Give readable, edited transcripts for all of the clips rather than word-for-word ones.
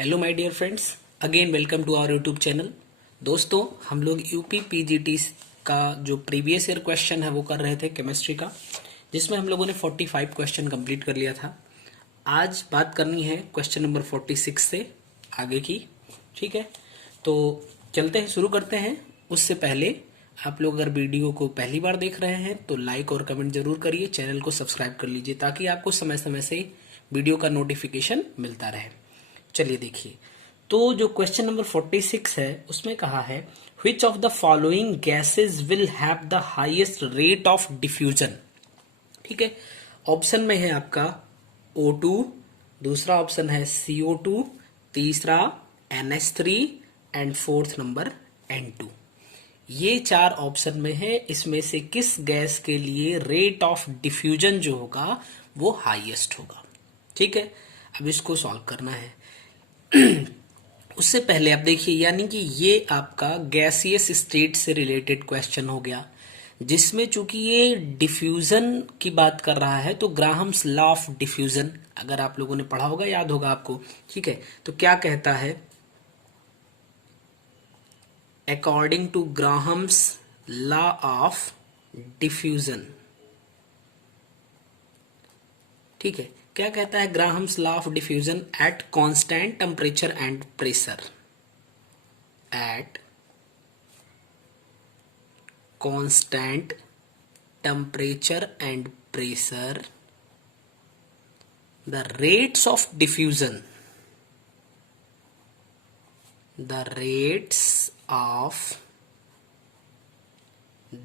Hello my dear friends, again welcome to our YouTube channel. दोस्तों, हम लोग UP PGT का जो प्रीवियस ईयर क्वेश्चन है वो कर रहे थे केमिस्ट्री का, जिसमें हम लोगों ने 45 क्वेश्चन कंप्लीट कर लिया था। आज बात करनी है क्वेश्चन नंबर 46 से आगे की। ठीक है, तो चलते हैं, शुरू करते हैं। उससे पहले आप लोग अगर वीडियो को पहली बार देख रहे हैं तो लाइक और कमेंट जरूर करिए, चैनल को सब्सक्राइब कर लीजिए ताकि आपको समय समय से वीडियो का नोटिफिकेशन मिलता रहे। चलिए देखिए, तो जो क्वेश्चन नंबर 46 है उसमें कहा है which of the following gases will have the highest rate of diffusion. ठीक है, ऑप्शन में है आपका O2, दूसरा ऑप्शन है CO2, तीसरा NH3 and fourth number N2। ये चार ऑप्शन में है, इसमें से किस गैस के लिए रेट ऑफ डिफ्यूजन जो होगा वो हाईएस्ट होगा। ठीक है, अब इसको सॉल्व करना है। उससे पहले आप देखिए, यानी कि ये आपका गैसियस स्टेट से रिलेटेड क्वेश्चन हो गया, जिसमें चूंकि ये डिफ्यूजन की बात कर रहा है तो ग्राहम्स लॉ ऑफ डिफ्यूजन अगर आप लोगों ने पढ़ा होगा, याद होगा आपको। ठीक है, तो क्या कहता है, according to Graham's law of diffusion. ठीक है, क्या कहता है Graham's law of diffusion, at constant temperature and pressure, at constant temperature and pressure the rates of diffusion, the rates of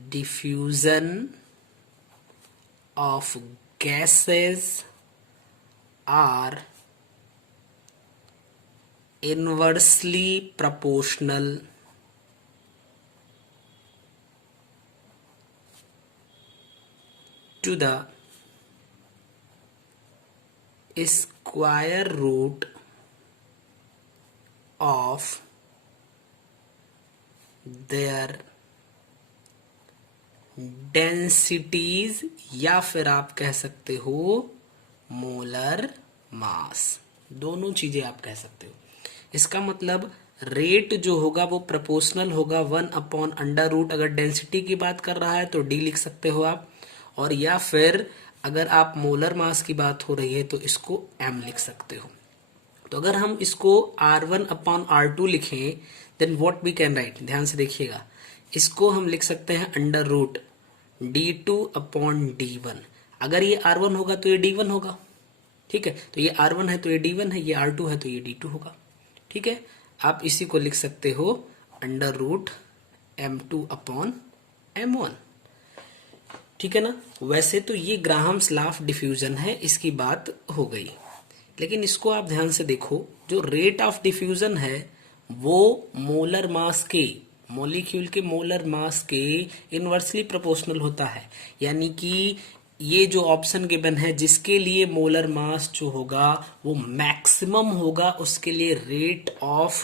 diffusion of gases are inversely proportional to the square root of their densities, या फिर आप कह सकते हो molar mass. दोनों चीजें आप कह सकते हो। इसका मतलब रेट जो होगा वो प्रोपोर्शनल होगा 1/√। अगर डेंसिटी की बात कर रहा है तो D लिख सकते हो आप, और या फिर अगर आप मोलर मास की बात हो रही है तो इसको M लिख सकते हो। तो अगर हम इसको R1/R2 लिखें then what we can write, ध्यान से देखिएगा, इसको हम लिख सकते हैं √D2/D1। अगर ये R1 होगा तो ये D1 होगा। ठीक है, तो ये R1 है तो ये D1 है, ये R2 है तो ये D2 होगा। ठीक है, आप इसी को लिख सकते हो √M2/M1। ठीक है ना। वैसे तो ये ग्राहम्स लॉ ऑफ डिफ्यूजन है, इसकी बात हो गई, लेकिन इसको आप ध्यान से देखो, जो रेट ऑफ डिफ्यूजन है वो मोलर मास के, मॉलिक्यूल के मोलर मास के इनवर्सली प्रोपोर्शनल होता है। यानी कि ये जो ऑप्शन गिवन है जिसके लिए मोलर मास जो होगा वो मैक्सिमम होगा, उसके लिए रेट ऑफ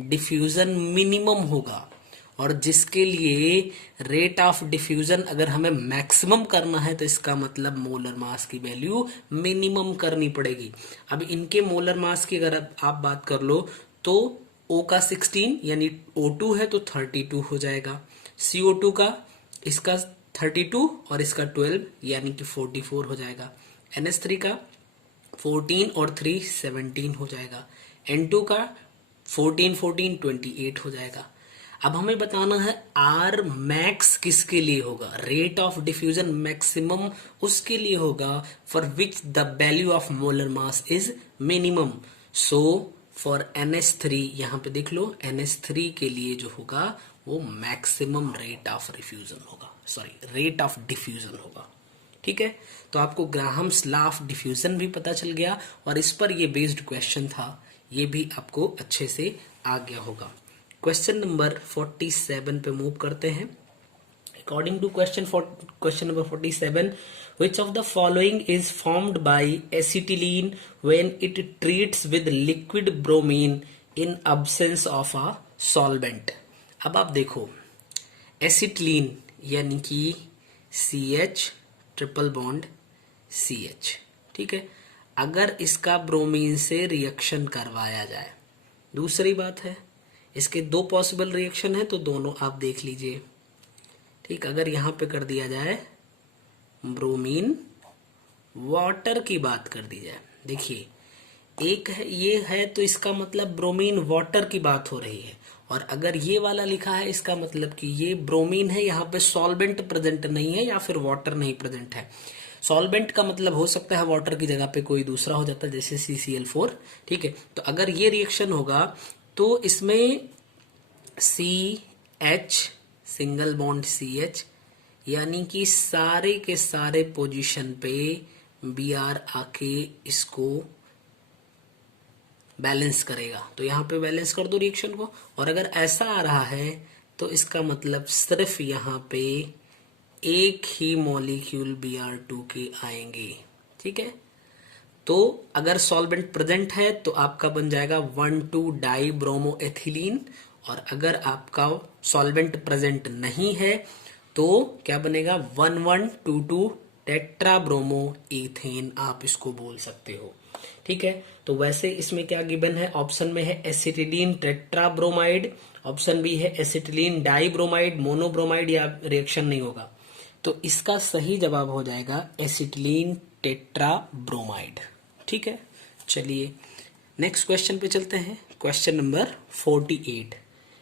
डिफ्यूजन मिनिमम होगा, और जिसके लिए रेट ऑफ डिफ्यूजन अगर हमें मैक्सिमम करना है तो इसका मतलब मोलर मास की वैल्यू मिनिमम करनी पड़ेगी। अब इनके मोलर मास की अगर आप बात कर लो तो O का 16 यानी O2 है तो 32 हो जाएगा, CO2 का इसका 32 और इसका 12 यानी कि 44 हो जाएगा, NH3 का 14 और 3 17 हो जाएगा, N2 का 14 14 28 हो जाएगा। अब हमें बताना है R मैक्स किसके लिए होगा, रेट ऑफ डिफ्यूजन मैक्सिमम उसके लिए होगा for which the value of molar mass is minimum. So for NH3, यहां पे देख लो, NH3 के लिए जो होगा वो मैक्सिमम रेट ऑफ रिफ्यूजन होगा, सॉरी रेट ऑफ डिफ्यूजन होगा। ठीक है, तो आपको ग्राहम्स लॉ ऑफ डिफ्यूजन भी पता चल गया और इस पर ये बेस्ड क्वेश्चन था, ये भी आपको अच्छे से आ गया होगा। क्वेश्चन नंबर 47 पे मूव करते हैं। According to question number 47, which of the following is formed by acetylene when it treats with liquid bromine in absence of a solvent। अब आप देखो, एसिटिलीन यानी कि CH ट्रिपल बॉन्ड CH, ठीक है, अगर इसका ब्रोमीन से रिएक्शन करवाया जाए दूसरी बात है, इसके दो पॉसिबल रिएक्शन है तो दोनों आप देख लीजिए। ठीक, अगर यहां पे कर दिया जाए ब्रोमीन वाटर की बात कर दी जाए, देखिए एक है ये है तो इसका मतलब ब्रोमीन वाटर की बात हो रही है, और अगर ये वाला लिखा है इसका मतलब कि ये ब्रोमीन है, यहाँ पे सॉल्वेंट प्रेजेंट नहीं है या फिर वाटर नहीं प्रेजेंट है। सॉल्वेंट का मतलब हो सकता है वाटर की जगह पे कोई दूसरा हो जाता है, जैसे CCl4। ठीक है, तो अगर ये रिएक्शन होगा तो इसमें CH सिंगल बॉन्ड CH, यानी कि सारे के सारे पोजीशन पे Br आके इसको बैलेंस करेगा। तो यहाँ पे बैलेंस कर दो रिएक्शन को, और अगर ऐसा आ रहा है तो इसका मतलब सिर्फ यहाँ पे एक ही मॉलिक्यूल Br2 के आएंगे। ठीक है, तो अगर सॉल्वेंट प्रेजेंट है तो आपका बन जाएगा 1,2 डाई ब्रोमो एथिलीन, और अगर आपका सॉल्वेंट प्रेजेंट नहीं है तो क्या बनेगा 1,1,2,2 टेट्रा ब्रोमो इथेन, आप इसको बोल सकते हो। ठीक है, तो वैसे इसमें क्या गिवन है, ऑप्शन में है एसिटिलीन टेट्राब्रोमाइड, ऑप्शन बी है एसिटिलीन डाइब्रोमाइड मोनोब्रोमाइड, या रिएक्शन नहीं होगा, तो इसका सही जवाब हो जाएगा एसिटिलीन टेट्राब्रोमाइड। ठीक है, चलिए नेक्स्ट क्वेश्चन पे चलते हैं, question number 48।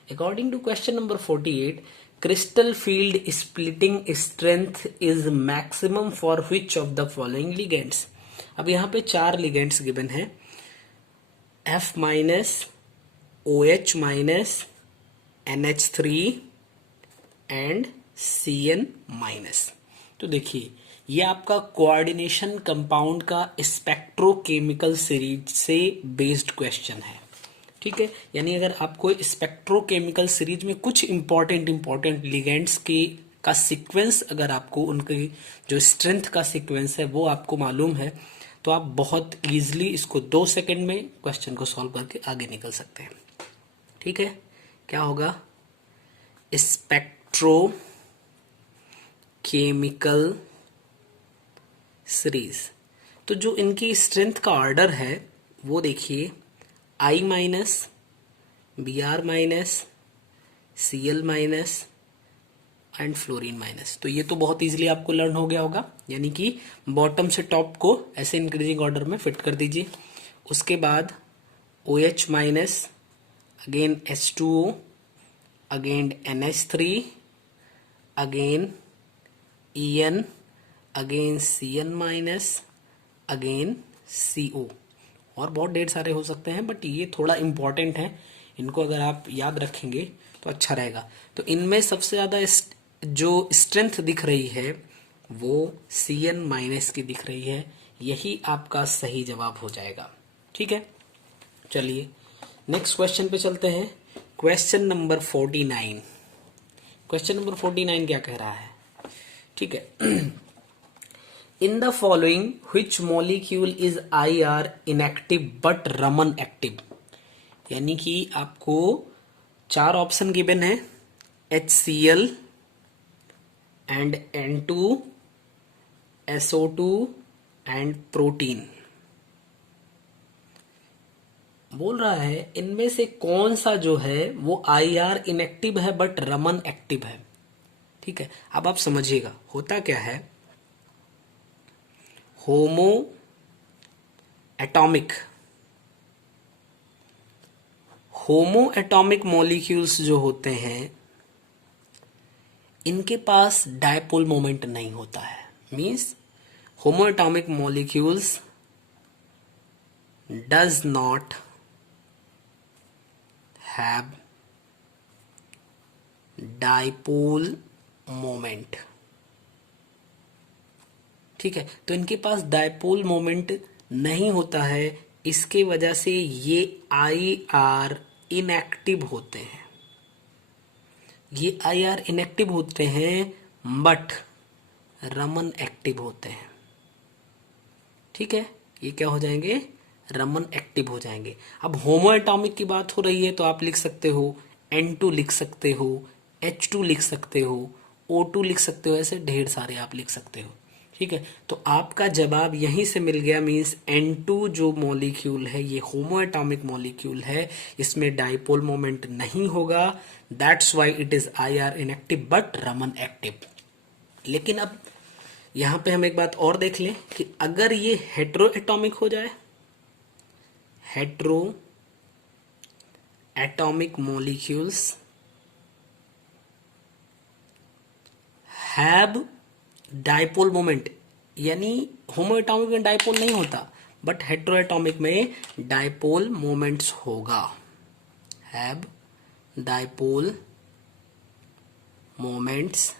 According to question number 48, crystal field splitting strength is maximum for which of the following ligands. अब यहाँ पे 4 लिगेंड्स गिवन है, F minus, OH minus, NH3 and Cn minus. तो देखिए ये आपका कोऑर्डिनेशन कंपाउंड का स्पेक्ट्रोकेमिकल सीरीज से बेस्ड क्वेश्चन है। ठीक है, यानी अगर आपको स्पेक्ट्रोकेमिकल सीरीज में कुछ इंपॉर्टेंट लिगेंड्स के का सीक्वेंस, अगर आपको उनकी जो स्ट्रेंथ का सीक्वेंस है वो आपको मालूम है, तो आप बहुत इजीली इसको 2 सेकंड में क्वेश्चन को सॉल्व करके आगे निकल सकते हैं। ठीक है, क्या होगा, स्पेक्ट्रो केमिकल सीरीज। तो जो इनकी स्ट्रेंथ का ऑर्डर है वो देखिए, I minus, Br minus, Cl minus and fluorine minus. तो ये तो बहुत इजीली आपको लर्न हो गया होगा, यानी कि बॉटम से टॉप को ऐसे इंक्रीजिंग ऑर्डर में फिट कर दीजिए। उसके बाद OH minus, again H2O, again NH3, again En, again Cn minus, again CO, और बहुत ढेर सारे हो सकते हैं, बट ये थोड़ा इंपॉर्टेंट है, इनको अगर आप याद रखेंगे तो अच्छा रहेगा। तो इनमें सबसे ज्यादा जो स्ट्रेंथ दिख रही है वो Cn माइनस की दिख रही है, यही आपका सही जवाब हो जाएगा। ठीक है, चलिए नेक्स्ट क्वेश्चन पे चलते हैं, क्वेश्चन नंबर 49। क्वेश्चन नंबर 49 क्या कह रहा है, ठीक है, in the following which molecule is IR inactive but Raman active. यानी कि आपको 4 ऑप्शन गिवन है, HCl and N2, SO2 and protein. बोल रहा है इनमें से कौन सा जो है वो IR इनएक्टिव है बट रमन एक्टिव है। ठीक है, अब आप समझिएगा होता क्या है, होमो एटॉमिक मॉलिक्यूल्स जो होते हैं इनके पास डायपोल मोमेंट नहीं होता है, means homo atomic molecules does not have dipole moment. ठीक है, तो इनके पास डायपोल मोमेंट नहीं होता है, इसके वजह से ये IR इनएक्टिव होते हैं। ये IR इनएक्टिव होते हैं बट रमन एक्टिव होते हैं। ठीक है, ये क्या हो जाएंगे, रमन एक्टिव हो जाएंगे। अब होमो एटॉमिक की बात हो रही है तो आप लिख सकते हो N2 लिख सकते हो, H2 लिख सकते हो, O2 लिख सकते हो, ऐसे ढेर सारे आप लिख सकते हो। ठीक है, तो आपका जवाब यहीं से मिल गया। मींस N2 जो मॉलिक्यूल है ये होमो एटॉमिक मॉलिक्यूल है, इसमें डाइपोल मोमेंट नहीं होगा, that's why it is IR inactive but Raman active. लेकिन अब यहां पे हम एक बात और देख लें कि अगर ये हेट्रो एटॉमिक हो जाए, hetero atomic molecules have dipole moment, यानी होमो एटॉमिक में डाइपोल नहीं होता बट हेट्रो एटॉमिक में डाइपोल मोमेंट्स होगा, हैव डाइपोल मोमेंट्स,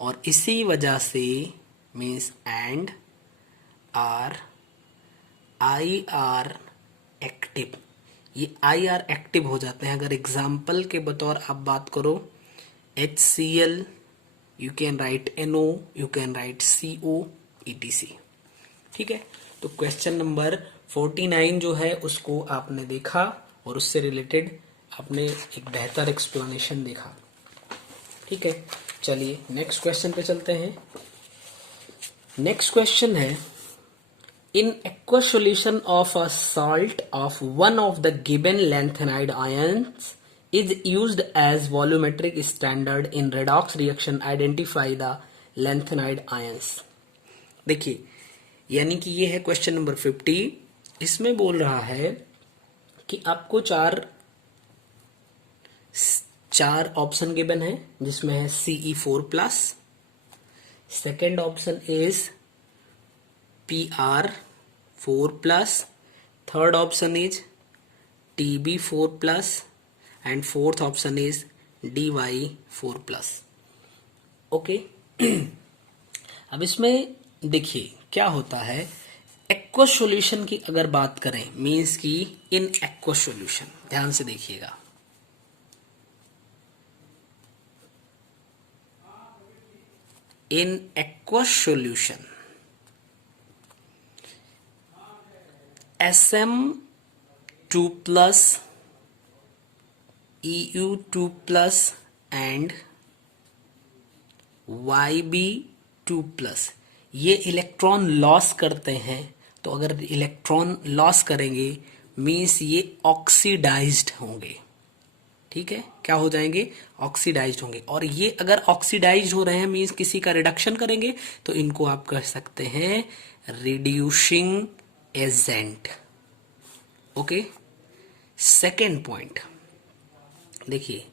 और इसी वजह से means and are IR active, ये IR एक्टिव हो जाते हैं। अगर एग्जाम्पल के बतौर आप बात करो, HCl you can write NO, you can write CO ETC। ठीक है, तो क्वेश्चन नंबर 49 जो है उसको आपने देखा और उससे रिलेटेड आपने एक बेहतर एक्सप्लेनेशन देखा। ठीक है, चलिए नेक्स्ट क्वेश्चन पे चलते हैं। नेक्स्ट क्वेश्चन है, in aqueous solution of a salt of one of the given lanthanide ions is used as volumetric standard in redox reaction, identify the lanthanide ions। देखिए, यानी कि ये है क्वेश्चन नंबर 50। इसमें बोल रहा है कि आपको चार ऑप्शन गिवन है, जिसमें है Ce4+, second option is PR4+, third option is TB4+, and fourth option is DY4+। Okay, अब इसमें देखिए क्या होता है। एक्वस सॉल्यूशन की अगर बात करें, मीन्स की इन एक्वस सॉल्यूशन, ध्यान से देखिएगा, in aqueous solution SM2+, EU2+ and YB2+, ये इलेक्ट्रॉन लॉस करते हैं। तो अगर इलेक्ट्रॉन लॉस करेंगे मीन्स ये ऑक्सीडाइज्ड होंगे। ठीक है, क्या हो जाएंगे? ऑक्सीडाइज्ड होंगे। और ये अगर ऑक्सीडाइज्ड हो रहे हैं मीन्स किसी का रिडक्शन करेंगे, तो इनको आप कह सकते हैं reducing agent. Okay, second point देखिए,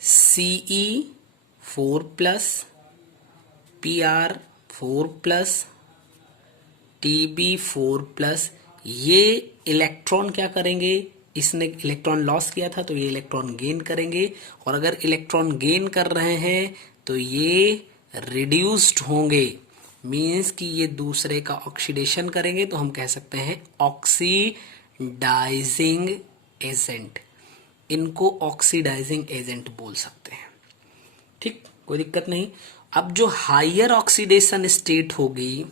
Ce4+, PR4+, TB4+, ये इलेक्ट्रॉन क्या करेंगे? इसने इलेक्ट्रॉन लॉस किया था तो ये इलेक्ट्रॉन गेन करेंगे, और अगर इलेक्ट्रॉन गेन कर रहे हैं तो ये रिड्यूस्ड होंगे, मीन्स कि ये दूसरे का ऑक्सीडेशन करेंगे, तो हम कह सकते हैं ऑक्सीडाइजिंग एजेंट। इनको ऑक्सीडाइजिंग एजेंट बोल सकते हैं। ठीक, कोई दिक्कत नहीं। अब जो हायर ऑक्सीडेशन स्टेट होगी,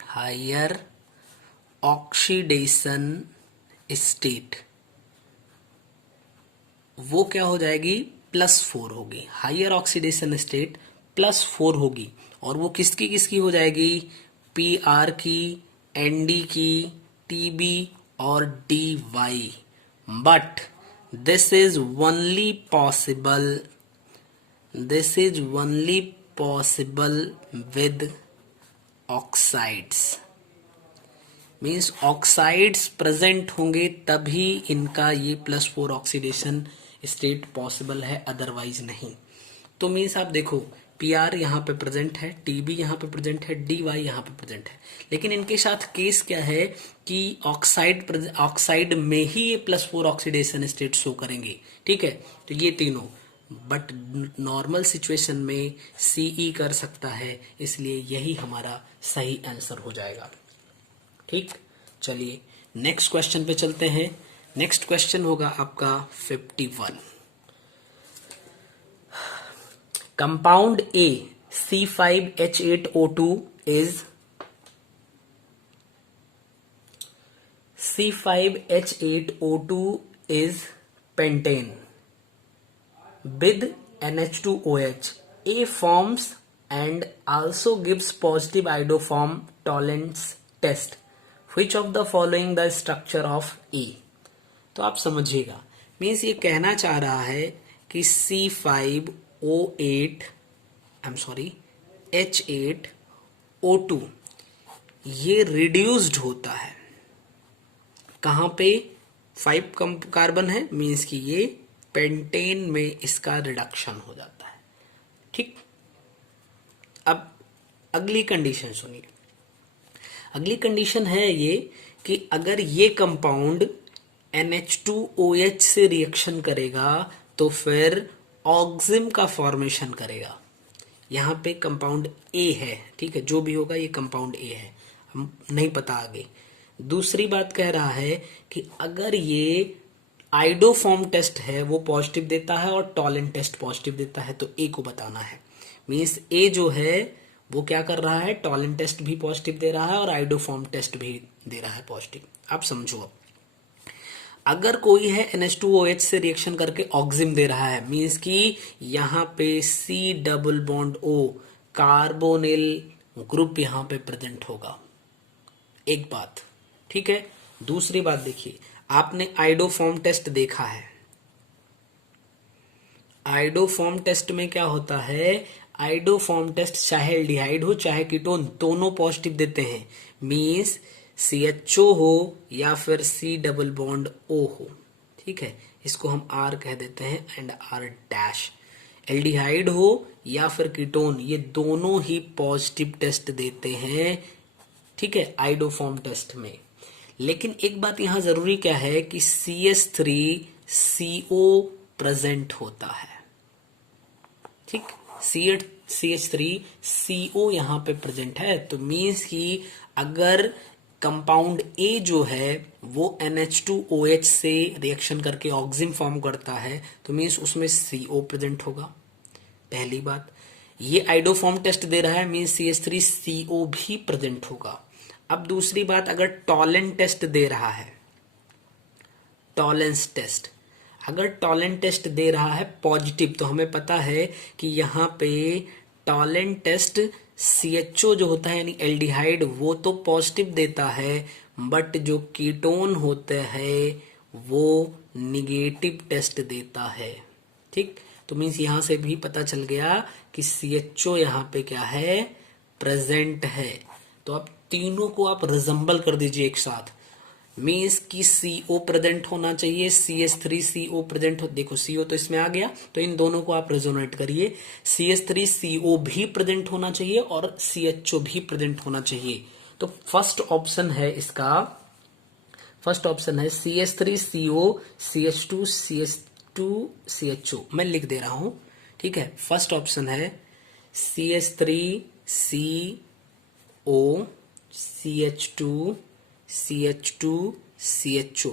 हायर ऑक्सीडेशन स्टेट, वो क्या हो जाएगी? +4 होगी। हायर ऑक्सीडेशन स्टेट +4 होगी, और वो किसकी किसकी हो जाएगी? PR की, ND की, TB और DY। But this is only possible with oxides, means oxides present होंगे तभी इनका ये +4 ऑक्सीडेशन स्टेट पॉसिबल है, अदरवाइज नहीं। तो मीन्स आप देखो, PR यहाँ पे प्रेजेंट है, TB यहाँ पे प्रेजेंट है, DY यहाँ पे प्रेजेंट है, लेकिन इनके साथ केस क्या है कि ऑक्साइड में ही ये +4 ऑक्सीडेशन स्टेट शो करेंगे। ठीक है, तो ये तीनों, बट नॉर्मल सिचुएशन में CE कर सकता है, इसलिए यही हमारा सही आंसर हो जाएगा। ठीक, चलिए नेक्स्ट क्वेश्चन पे चलते हैं। नेक्स्ट क्वेश्चन होगा आपका 51। Compound A C5H8O2 is C5H8O2 is pentane with NH2OH. A forms and also gives positive iodoform tolerance test. Which of the following the structure of A? तो आप समझिएगा, मीन्स ये कहना चाह रहा है कि C5O8 H8O2 ये रिड्यूस्ड होता है कहाँ पे? 5 कार्बन है, मीन्स कि ये पेंटेन में इसका रिडक्शन हो जाता है। ठीक, अब अगली कंडीशन सुनिए। अगली कंडीशन है ये कि अगर ये कंपाउंड NH2OH से रिएक्शन करेगा तो फिर ऑक्सिम का फॉर्मेशन करेगा। यहाँ पे कंपाउंड ए है, ठीक है, जो भी होगा ये कंपाउंड ए है, हम नहीं पता आगे। दूसरी बात कह रहा है कि अगर ये आइडोफॉर्म टेस्ट है वो पॉजिटिव देता है और टॉलेंट टेस्ट पॉजिटिव देता है, तो ए को बताना है। मीन्स ए जो है वो क्या कर रहा है, टॉलेंट टेस्ट भी पॉजिटिव दे रहा है और आइडोफॉर्म टेस्ट भी दे रहा है पॉजिटिव। आप समझो, अगर कोई है NH2OH से रिएक्शन करके ऑक्सिम दे रहा है, मीन्स कि यहाँ पे C+O कार्बोनिल ग्रुप यहाँ पे प्रेजेंट होगा। एक बात, ठीक है। दूसरी बात देखिए, आपने आइडोफॉर्म टेस्ट देखा है। आइडोफॉर्म टेस्ट में क्या होता है, आइडोफॉर्म टेस्ट चाहे एल्डिहाइड हो चाहे कीटोन, दोनों पॉजिटिव देते हैं। मीन्स CHO हो या फिर C+O हो, ठीक है, इसको हम R कह देते हैं एंड R'। एल्डिहाइड हो या फिर कीटोन, ये दोनों ही पॉजिटिव टेस्ट देते हैं, ठीक है, आइडोफॉर्म टेस्ट में। लेकिन एक बात यहां जरूरी क्या है कि CH3CO प्रेजेंट होता है, ठीक, CH3CO यहां पे प्रेजेंट है, तो मीन्स कि अगर कंपाउंड ए जो है वो NH2OH से रिएक्शन करके ऑक्सिम फॉर्म करता है तो मीन्स उसमें CO प्रेजेंट होगा। पहली बात, ये आइडोफॉर्म टेस्ट दे रहा है, मीन्स CH3CO भी प्रेजेंट होगा। अब दूसरी बात, अगर टॉलेंट टेस्ट दे रहा है, टॉलेंस टेस्ट, अगर टॉलेंट टेस्ट दे रहा है पॉजिटिव, तो हमें पता है कि यहाँ पे टॉलेंट टेस्ट CHO जो होता है यानी एल्डिहाइड वो तो पॉजिटिव देता है, बट जो कीटोन होते हैं वो निगेटिव टेस्ट देता है, ठीक। तो मीन्स यहां से भी पता चल गया कि CHO यहाँ पे क्या है, प्रेजेंट है। तो अब तीनों को आप रिजम्बल कर दीजिए एक साथ, मीन्स कि CO प्रेजेंट होना चाहिए, CH3CO प्रेजेंट हो, देखो CO तो इसमें आ गया, तो इन दोनों को आप रेजोनेट करिए, CH3CO भी प्रेजेंट होना चाहिए और CHO भी प्रेजेंट होना चाहिए। तो फर्स्ट ऑप्शन है इसका, फर्स्ट ऑप्शन है CH3CO CH2 CH2 CHO, मैं लिख दे रहा हूं, ठीक है। फर्स्ट ऑप्शन है CH3CO CH2 CH2 CHO।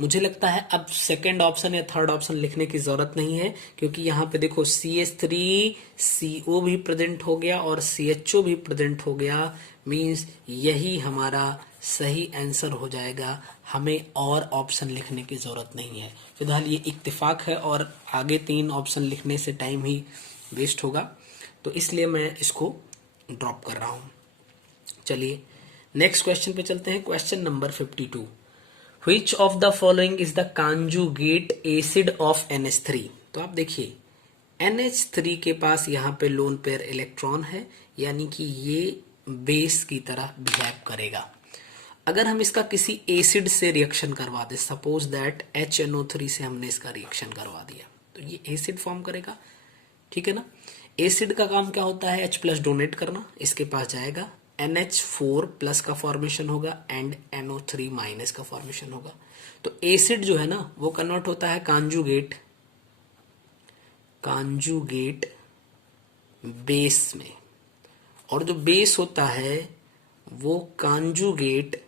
मुझे लगता है अब सेकंड ऑप्शन या थर्ड ऑप्शन लिखने की जरूरत नहीं है, क्योंकि यहाँ पे देखो CH3CO भी प्रेजेंट हो गया और CHO भी प्रेजेंट हो गया, मींस यही हमारा सही आंसर हो जाएगा, हमें और ऑप्शन लिखने की जरूरत नहीं है। फिलहाल ये इत्तेफाक है और आगे 3 ऑप्शन लिखने से टाइम ही वेस्ट होगा, तो इसलिए मैं इसको ड्रॉप कर रहा हूं। चलिए नेक्स्ट क्वेश्चन पे चलते हैं। Question number 52, which of the following is the conjugate acid of NH3। तो आप देखिए NH3 के पास यहाँ पे लोन पेयर इलेक्ट्रॉन है, यानी कि ये बेस की तरह बिहेव करेगा। अगर हम इसका किसी एसिड से रिएक्शन करवा दे, सपोज दैट HNO3 से हमने इसका रिएक्शन करवा दिया, तो ये एसिड फॉर्म करेगा, ठीक है ना। एसिड का काम क्या होता है, H+ डोनेट करना, इसके पास जाएगा, NH4+ का फॉर्मेशन होगा एंड NO3- का फॉर्मेशन होगा। तो एसिड जो है ना वो कन्वर्ट होता है कांजुगेट बेस में, और जो बेस होता है वो कांजुगेट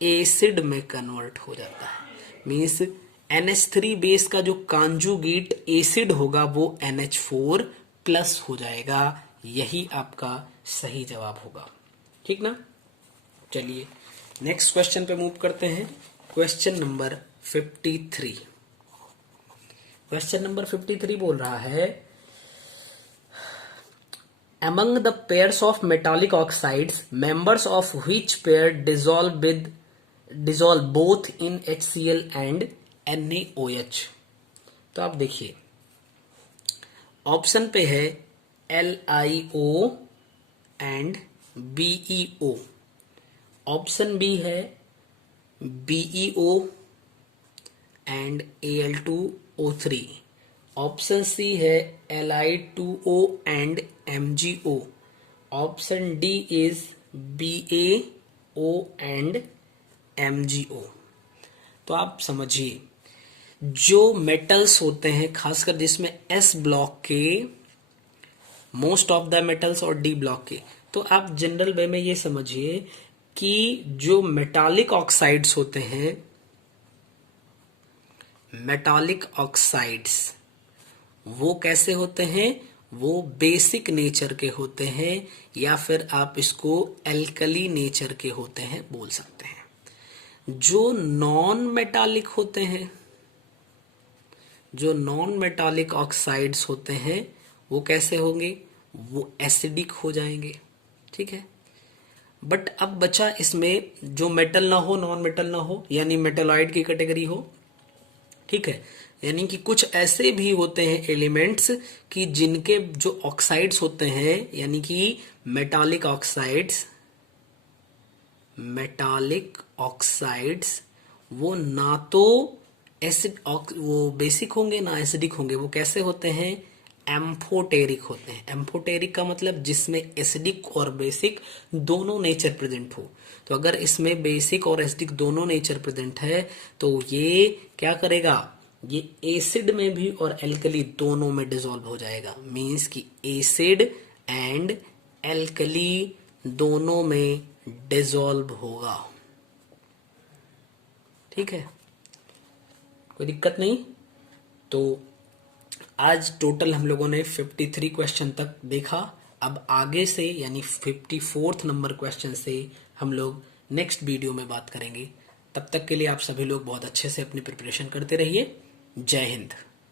एसिड में कन्वर्ट हो जाता है। मीन्स NH3 बेस का जो कांजुगेट एसिड होगा वो NH4+ हो जाएगा, यही आपका सही जवाब होगा, ठीक ना। चलिए नेक्स्ट क्वेश्चन पे मूव करते हैं। क्वेश्चन नंबर 53, क्वेश्चन नंबर 53 बोल रहा है among the pairs of metallic oxides members of which pair dissolve both in HCl and NaOH। तो आप देखिए ऑप्शन पे है LiO and BeO, option B है BeO and Al2O3, option C है Li2O and MgO, option D is BaO and MgO। तो आप समझिए जो मेटल्स होते हैं खासकर जिसमें S ब्लॉक के मोस्ट ऑफ द मेटल्स और D ब्लॉक के, तो आप जनरल वे में ये समझिए कि जो मेटालिक ऑक्साइड्स होते हैं, मेटालिक ऑक्साइड्स वो कैसे होते हैं, वो बेसिक नेचर के होते हैं या फिर आप इसको एल्कली नेचर के होते हैं बोल सकते हैं। जो नॉन मेटालिक होते हैं, जो नॉन मेटालिक ऑक्साइड्स होते हैं वो कैसे होंगे, वो एसिडिक हो जाएंगे। ठीक है, बट अब बचा इसमें जो मेटल ना हो, नॉन मेटल ना हो, यानी मेटलॉइड की कैटेगरी हो। ठीक है, यानी कि कुछ ऐसे भी होते हैं एलिमेंट्स कि जिनके जो ऑक्साइड्स होते हैं यानी कि मेटालिक ऑक्साइड्स वो ना तो एसिड वो बेसिक होंगे ना एसिडिक होंगे, वो कैसे होते हैं, एम्फोटेरिक होते हैं। एम्फोटेरिक का मतलब जिसमें एसिडिक और बेसिक दोनों नेचर प्रेजेंट हो। तो अगर इसमें बेसिक और एसिडिक दोनों नेचर प्रेजेंट है तो ये क्या करेगा, ये एसिड में भी और एल्कली दोनों में डिसॉल्व हो जाएगा। मींस कि एसिड एंड एल्कली दोनों में डिसॉल्व होगा। ठीक है, कोई दिक्कत नहीं। तो आज टोटल हम लोगों ने 53 क्वेश्चन तक देखा। अब आगे से यानी 54th नंबर क्वेश्चन से हम लोग नेक्स्ट वीडियो में बात करेंगे। तब तक के लिए आप सभी लोग बहुत अच्छे से अपनी प्रिपरेशन करते रहिए। जय हिंद।